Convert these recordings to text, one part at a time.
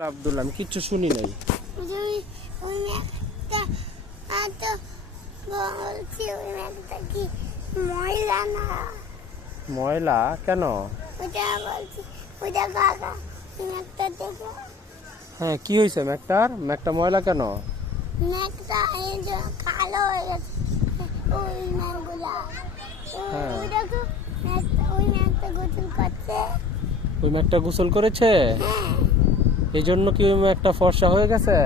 আব্দুল, আমি কিচ্ছু শুনি নাই। ময়লা কেন? হ্যাঁ, কি হয়েছে ম্যাকটার? ম্যাকটা ময়লা কেন? কালো হয়ে গেছে ওই ম্যাকগুলা। ওই ম্যাকটা গোসল করেছে, এই জন্য কি ওই ম্যাকটা ফর্সা হয়ে গেছে?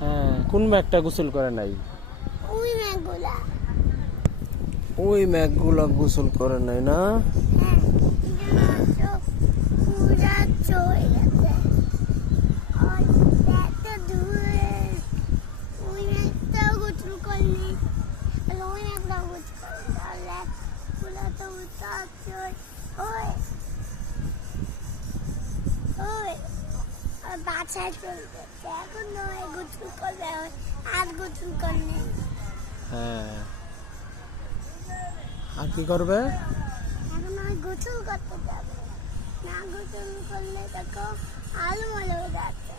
হ্যাঁ, কোন ম্যাকটা গোসল করে নাই? ওই ম্যাকগুলা গোসল করে নাই না? বাসায় চলতেছে এখন নয়, গোসল করবে আর গোসল করলে। হ্যাঁ, আর কি করবে? এখন নয় গোসল করতে যাবে, না গোসল করলে দেখো আলু মালু হয়ে যাচ্ছে।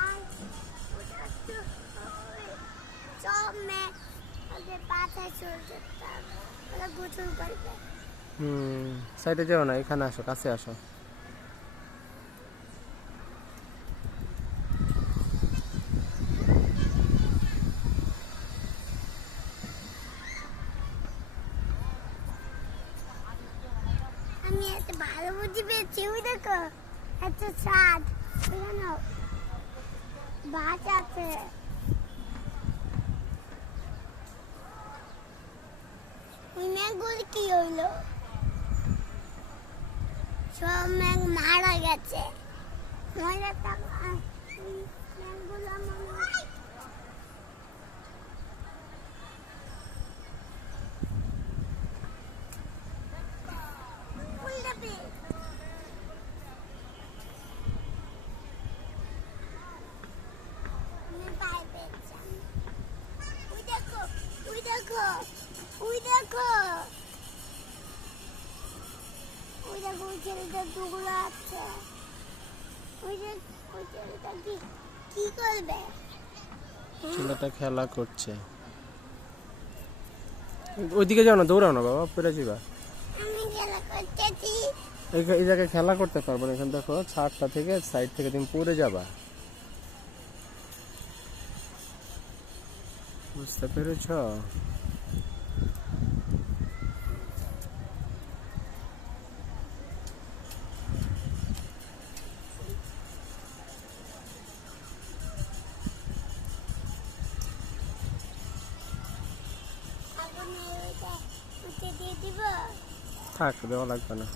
আর সব মেয়ে ওদের বাসায় চলতে যাবে, ওরা গোসল করবে। সাইডে যাও না, এখানে আসো, কাছে আসো। আমি এত ভালো বুঝি পেয়েছি, ওই দেখো এত স্বাদ, বাস আছে। ওই ম্যাগুলো কি হইলো? সব ম্যাগ মারা গেছে। ময়লাটা ম্যাগুলো ছেলেটা খেলা করছে। ওইদিকে যাও না, দৌড়াও না বাবা, পড়ে যাবা। এই জায়গায় খেলা করতে পারবো না, এখানে দেখো ছাদটা থেকে সাইড থেকে তুমি পড়ে যাবা, বুঝতে পেরেছ? থাক, দেওয়া লাগবে না।